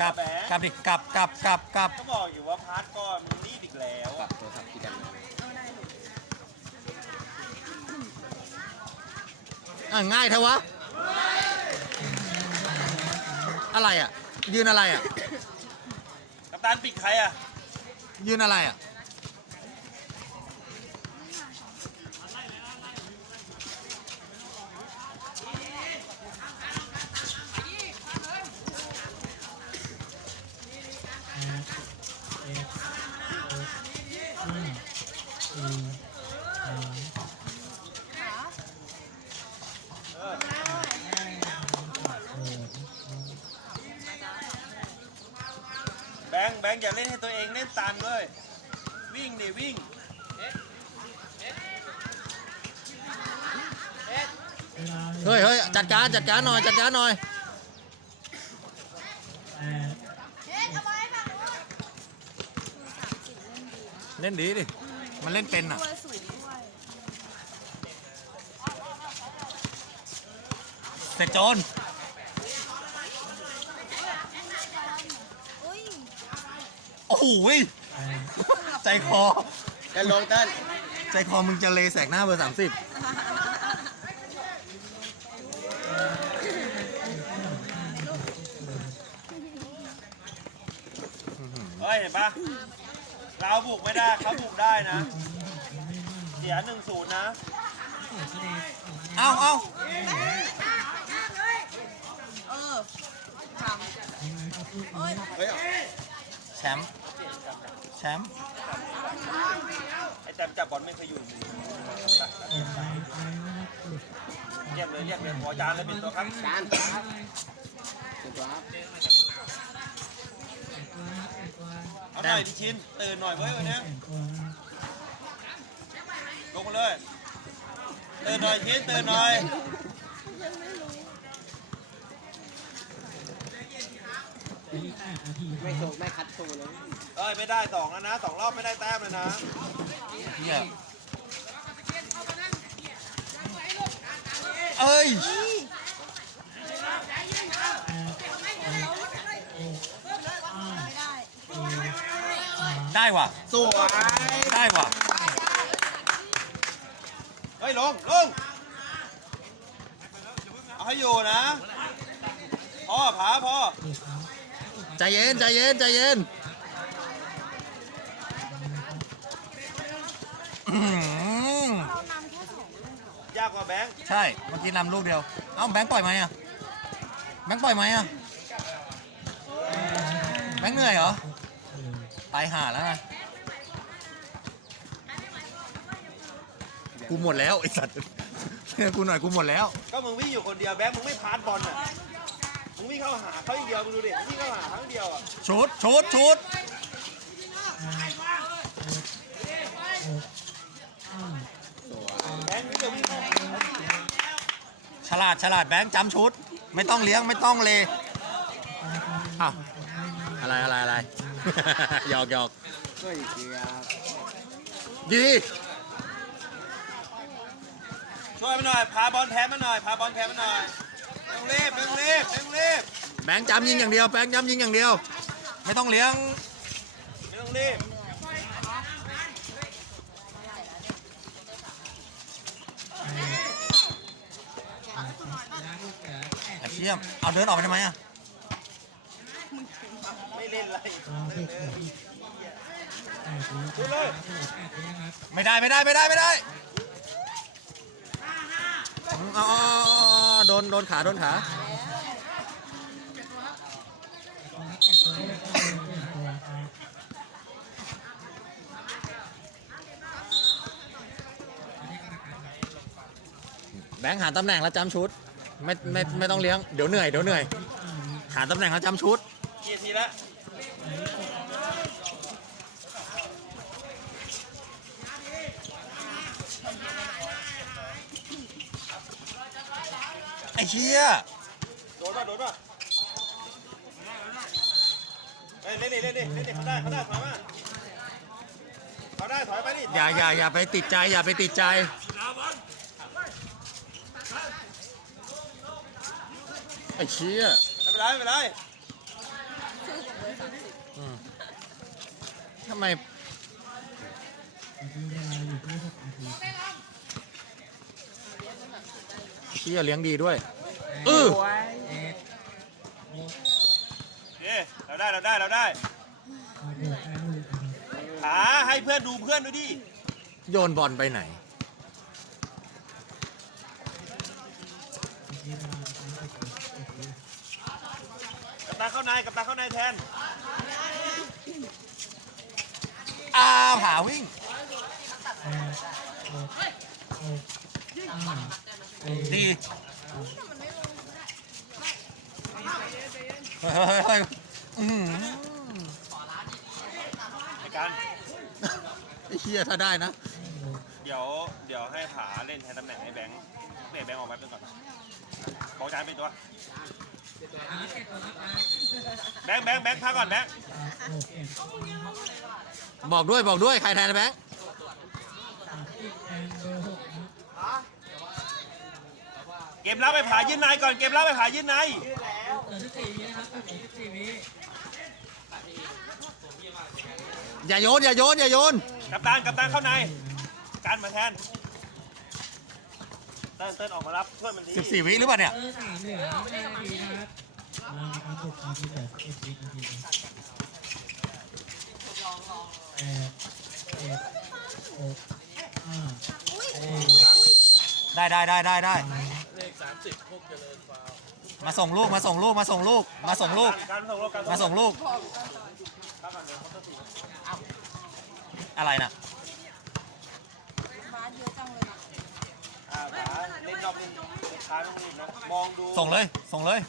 กลับกลับดิกลับกลับกลับกลับก็บอกอยู่ว่าพาร์ทก่อนมันรีบอีกแล้วปรัอะบโทรศัพท์ที่ดังอะง่ายเถอะวะ อะไรอะ ยืนอะไรอะ กัปตันปิดใครอะ ยืนอะไรอะ งค์แบงค์อย่าเล่นให้ตัวเองเล่นตันเลยวิ่งดิวิ่งเฮ้ยเฮ้ยจัดการจัดการหน่อยจัดการหน่อยเล่นดีดิ มันเล่นเป็นอะด้วยสูงด้วยเสร็จโจน อุ้ย โอ้โหยใจคอเต้นลงเต้นใจคอมึงจะเลแสกหน้าเบอร์สามสิบเฮ้ยเห็นปะเราบุกไม่ได้เขาบุกได้นะ เสียหนึ่งศูนย์นะ เอาเอาเออทำโอ้ยเฮ้ย แชมป์ แชมป์ไอ้แต้มจับบอลไม่เคยอยู่เรียกเลยเรียกเลยหัวจานเลยเป็นตัวครับจานเป็นตัวครับเอาหน่อยดิชินตื่นหน่อยเว้ยวันเนี้ยลงมาเลยตื่นหน่อยชินตื่นหน่อย ไม่โชว์ไม่คัดโชว์เลยเอ้ยไม่ได้สองแล้วนะสองรอบไม่ได้แต้มเลยนะเฮียเอ้ยไม่ได้ได้ว่ะสวยได้ว่ะเฮ้ยลงลงเอาให้อยู่นะพ่อผาพ่อ ใจเย็นใจเย็นใจเย็นอื้อหือเรานำแค่สองลูกยากกว่าแบงค์ใช่ เมื่อกี้นำลูกเดียว เอ้าแบงค์ปล่อยไหมอะ แบงค์ปล่อยไหมอะ แบงค์เหนื่อยเหรอ ตายห่าแล้วไงกูหมดแล้วไอ้สัตว์เพื่อนกูหน่อยกูหมดแล้ว ก็มึงวิ่งอยู่คนเดียวแบงค์มึงไม่พาดบอลอะ มึงวิ่งเข้าหาเขาอย่างเดียวมึงดูดิมึงวิ่งเข้าหาครั้งเดียวอะชุดชุดชุดแบงค์มึงจะวิ่งเข้าหาฉลาดฉลาดแบงค์จำชุด ไม่ต้องเลี้ยงไม่ต้องเลยอ้าวอะไรอะไรอะไร หยอกหยอกเฮ้ยเกียร์ดีช่วยมาหน่อย พาบอลแพ้มาหน่อย พาบอลแพ้มาหน่อย แบงค์จำยิงอย่างเดียวแบงค์จำยิงอย่างเดียว ไม่ต้องเลี้ยงไม่ต้องรีบไอ้เชี่ยมเอาเดินออกไปทำไมอะไม่เล่นอะไรพูดเลยไม่ได้ไม่ได้ไม่ได้ไม่ได้อืมเอ๋อาเอา โดนโดนขาโดนขาแบงค์หาตำแหน่งแล้วจำชุด ไม่ไม่ไม่ต้องเลี้ยง เดี๋ยวเหนื่อยเดี๋ยวเหนื่อย หาตำแหน่งแล้วจำชุด กี่ทีละ เชี่ยโดนป่ะโดนป่ะเฮ้ยเล่นดิเล่นดิเล่นดิเขาได้เขาได้ถอยมาเขาได้ถอยไปดิอย่าอย่าอย่าไปติดใจอย่าไปติดใจไอ้เชี่ยไม่เป็นไรไม่เป็นไรทำไมเชี่ยเลี้ยงดีด้วย เออเอ๊เราได้เราได้เราได้ขาให้เพื่อนดูเพื่อนด้วยดิ โยนบอลไปไหน กับตาเข้าในกับตาเข้าในแทน อ้าวหาวิ่งดีเฮ้ยเฮ้ยเฮ้ยอื้อหือ ในการไอ้เฮียถ้าได้นะ เดี๋ยวเดี๋ยวให้ผาเล่นแทนตำแหน่งให้แบงค์เปลี่ยนแบงค์ออกแป๊บนึงก่อนบอกจานเป็นตัว แบงค์แบงค์แบงค์พักก่อนแบงค์บอกด้วยบอกด้วย ใครแทนแบงค์เกมรับไปผายืนในก่อนเกมรับไปผายืนใน อย่าโยนอย่าโยนอย่าโยนกับตานกับตานเข้าใน การมาแทน เติ้ลเติ้ลออกมารับเพื่อนมันที14 วิหรือเปล่าเนี่ย เออสามเหลือไม่นาทีนะครับเรามีการบุกนาทีเหลือสิบเอ็ดวินาทีนะแปดเจ็ดหกห้าสี่ได้ได้ได้ได้ได้มา ส่งลูกมาส่งลูกมาส่งลูกมาส่งลูกการส่งลูกการมาส่งลูกอะไรนะบาสเยอะจังเลยนะอ่าผาเล่นรอบนี้เล่นช้าต้องรีบนะมองดูส่งเลยส่งเลย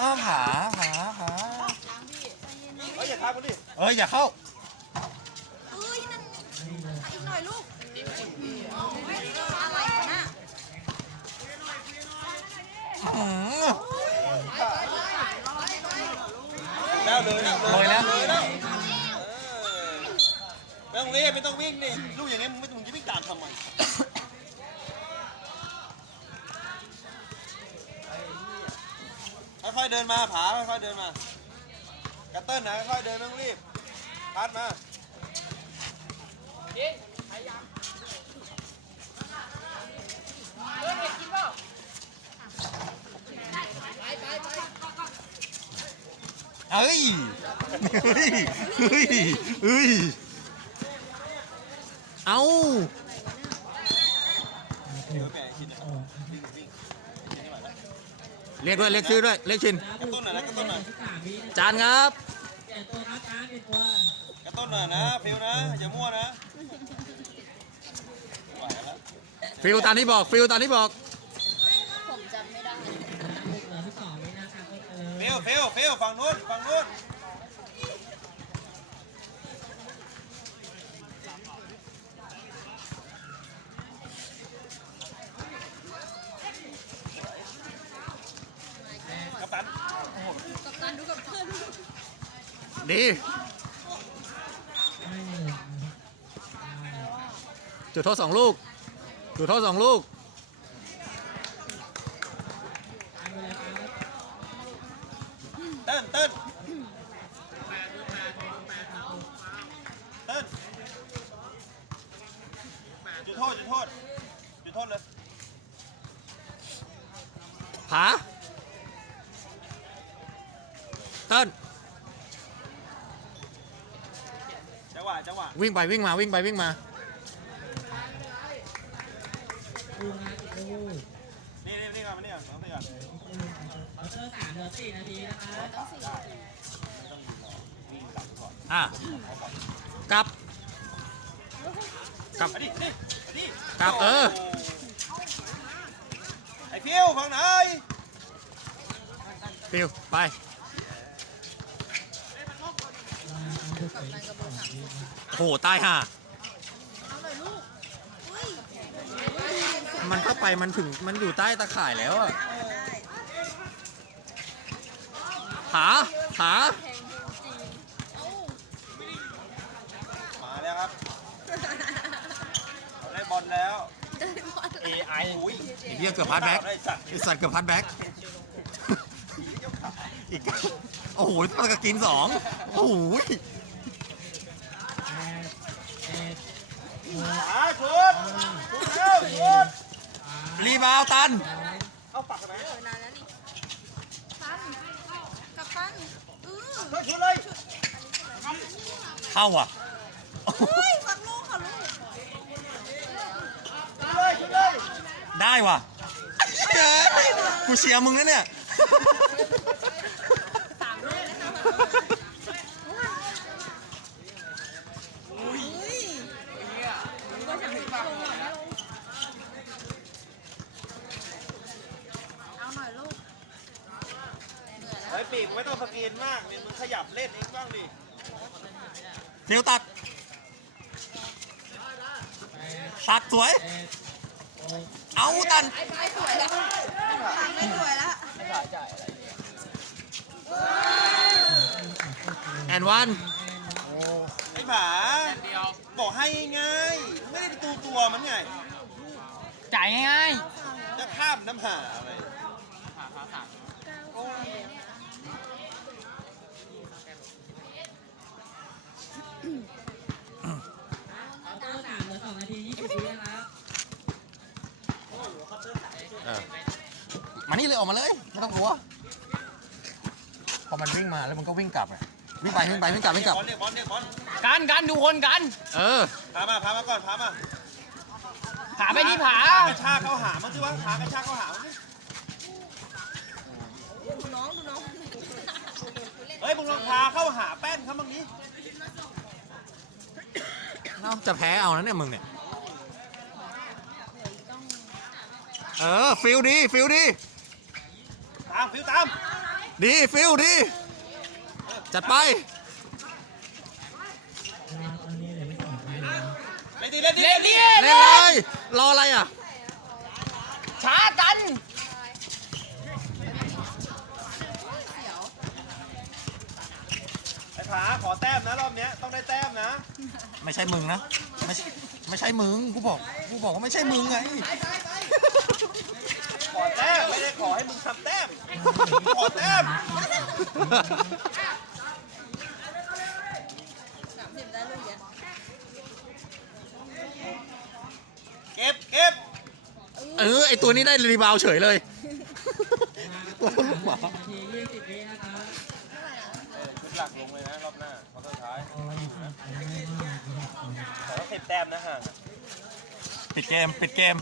อ้าวผาผาผาทางพี่ใจเย็นนะเฮ้ยอย่าท้ากันดิเอ้ยอย่าเข้า แล้วเลยแล้วโรยแล้วไม่ต้องรีบไม่ต้องวิ่งนี่ลูกอย่างนี้มึงไม่ต้องจะวิ่งตามทำไมค่อยๆเดินมาผาค่อยๆเดินมากระเติ้ลนะค่อยๆเดินไม่ต้องรีบพัดมาเอ้ยเฮ้ยเฮ้ยเฮ้ย เอาเดี๋ยวแม่ชินนะออกวิ่งวิ่งเรียกด้วยเรียกชื่อด้วยเรียกชินกระตุ้นหน่อยนะกระตุ้นหน่อยที่สามวินะจานครับเปลี่ยนตัวครับการเปลี่ยนตัวกระตุ้นหน่อยนะฟิวนะอย่ามั่วนะไหวแล้วฟิลตามที่บอกฟิลตามที่บอก ผมจำไม่ได้ บุกเหลือสิบสองวินะครับ เฟิวฟิวฟิวฝั่งนู้นฝั่งนู้นกัปตันกับตันดูกับเพื่อนดีจุดโทษสองลูกจุดโทษสองลูก ตามไปเลยครับ เติ้ลเติ้ลเติ้ลจุดโทษจุดโทษจุดโทษเลยผาเติ้ลจังหวะจังหวะวิ่งไปวิ่งมาวิ่งไปวิ่งมา อาเตอร์สามเหลือสี่นาทีนะครับวิ่งกลับก่อนอะกลับกลับมาดินี่มาดิกลับเออโไอ้ฟิวฝั่งไหนฟิลไปบุกไปยี่สิบสองวินะโหตายห่าเอาหน่อยลูกเฮ้ยมันเข้าไปมันถึงมันอยู่ใต้ตะข่ายแล้วอะ ได้ผาผาแพงจริงเอ้ามาแล้วครับได้บอลแล้วได้บอล AI อุ้ยไอ้เหี้ยเกือบพัดแบ็คได้สัตว์ไอสัตว์เกือบพัดแบ็คเจ้าขายอีก โอ้โหมันก็กินสองโอ้โหแปดเจ็ดหกอ่าชุดชุดเร็วชุดสามรีบาวตัน เข้าอะได้วะกูเสียมึงนะเนี่ย ไอ้ปีกไม่ต้องสกรีนมากเนี่ยมึงขยับเล่นเองบ้างดิฟิวตัด ตัดสวยเจ็ดหกเอาตันไม่สวยแล้วไม่สวยแล้วแอนวัน ไอ้ผาบอกให้ง่ายๆไม่ได้ตัวตัวมันไง จ่ายง่ายจะข้ามน้ำหาไปเอาตัวสามเหลือสองนาทียี่สิบวินะครับ เออมานี่เลย ออกมาเลยไม่ต้องกลัวพอมันวิ่งมาแล้วมันก็วิ่งกลับอะวิ่งไปวิ่งไปวิ่งกลับวิ่งกลับ บอลเนี่ยบอลเนี่ยบอลกันกันดูคนกัน เออ พามาพามาก่อนพามาผาไปที่ผา กระชากเข้าหามันสิวะพากระชากเข้าหามันสิดูน้องดูน้องเฮ้ยมึงลองพาเข้าหาแป้นเขาบ้างนี้เอ้าจะแพ้เอานะเนี่ยมึงเนี่ย เออฟิลดีฟิลดี ฟิวตามดีฟิลดีจัดไปเวลาตอนนี้เหลือไม่สองนาทีแล้วเล่นดิเล่นดิเล่นดิเล่นเลยรออะไรอะช้ากันไอ้ผาขอแต้มนะรอบเนี้ยต้องได้แต้มนะ ไม่ใช่มึงนะ ไม่ใช่ไม่ใช่มึงกูบอกกูบอกว่าไม่ใช่มึงไง ขอแต้มไม่ได้ ขอให้มึงทำแต้มขอแต้มสามสิบได้ลูกเดียวเก็บเก็บเออไอตัวนี้ได้รีบาวด์เฉยเลย ตัวลูกหมานาทียี่สิบวินะครับชุดหลักลงเลยนะรอบหน้าเพราะสุดท้ายโอ้ยทำไปไม่มากนะครับแต่ว่าสิบแต้มนะห่างอะปิดเกม ปิดเกม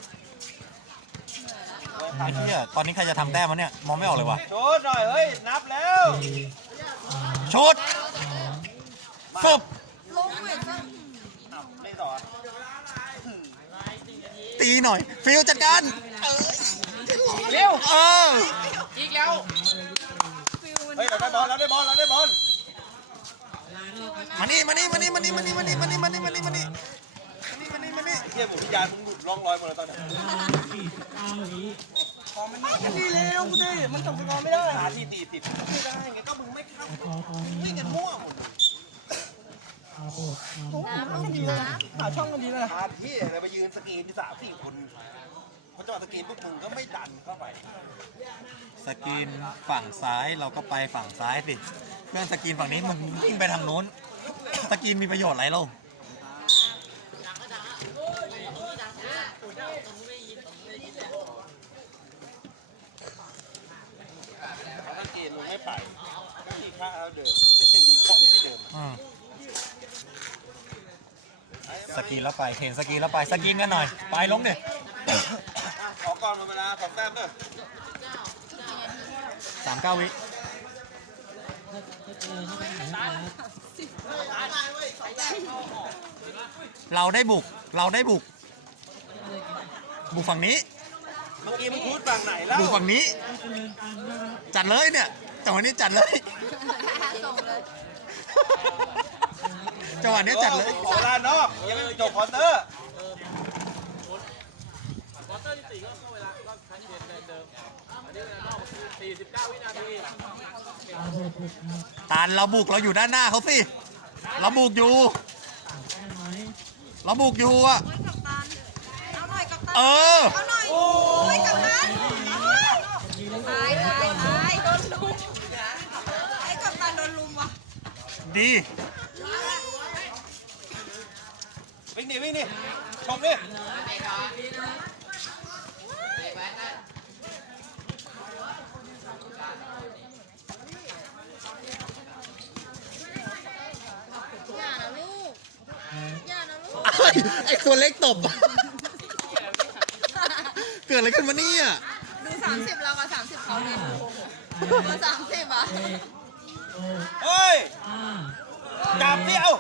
ไอ้เหี้ยตอนนี้ใครจะทำแต้มวะเนี่ยมองไม่ออกเลยว่ะชุดหน่อยเฮ้ยนับแล้วสี่สามชุดสองฟึบลงเหมือนกันอ้าวไม่ต่อตีหน่อย ฟิลจัดการเออเร็วเอออีกแล้วฟิวมันเฮ้ยเราได้บอลเราได้บอลเราได้บอลเวลาเลิกครับมานี่มานี่มานี่มานี่มานี่มานี่มานี่มานี่มานี่มานี่มานี่มานี่มานี่เที่ยหมูพิยานมึงหลุดร่องรอยหมดเลยตอนเนี้ ยเวลาสี่สิบเก้าวิดีแล้วกูดิมันจบสกอร์ไม่ได้หาที่ตีติดไม่ได้ไงก็มึงไม่เข้าสกอร์ตอนนี้วิ่งกันมั่วหมดน้ำต้องกินน้ำหาช่องกันดีเลยหาที่อะไรไปยืนสกรีนที่สามสี่คนพอจังหวะสกรีนพวกมึงก็ไม่ดันเข้าไปสกรีนฝั่งซ้ายเราก็ไปฝั่งซ้ายสิเพื่อนสกรีนฝั่งนี้มึงวิ่งไปทางโน้นสกรีนมีประโยชน์อะไรเราสกรีนมึง ไม่ไปที่ค่าเราเดิมมึงก็จะยืนเกาะอยู่ที่เดิมอืมสกรีนแล้วไปเห็นสกรีนแล้วไปสกรีนกันหน่อย ไปลงดิขอก่อนหมดเวลาสองแต้มเด้อสามเก้าวิก็เจอเข้าไปไหนนะครับเราได้บุก เราได้บุก บุกฝั่งนี้ เมื่อกี้มึงพูดฝั่งไหนแล้วบุกฝั่งนี้ก็เจริญตันนะครับจัดเลยเนี่ย จังหวะนี้จัดเลย ส่งเลยจังหวะนี้จัดเลย ขอเวลานอกยังไม่จบควอเตอร์เอาโบกบุกนะครับตานเราบุกเราอยู่ด้านหน้าเขาสิ เราบุกอยู่ได้ไหมเราบุกอยู่อะโอ้ยกับตัน เอาหน่อยกับตัน เออ เอาหน่อยโอ้ยกับตันเอาหน่อยตายตายตายโดนลุม ดีวิ่งดิวิ่งดิชกดิอย่านะลูกอย่านะลูกไอ้ไอ้ตัวเล็กตบ เกิดอะไรขึ้นมาเนี่ยดูสามสิบเรากับสามสิบเขาเนี่ยเบอร์สามสิบอะ เฮ้ยห้า จับดิเอา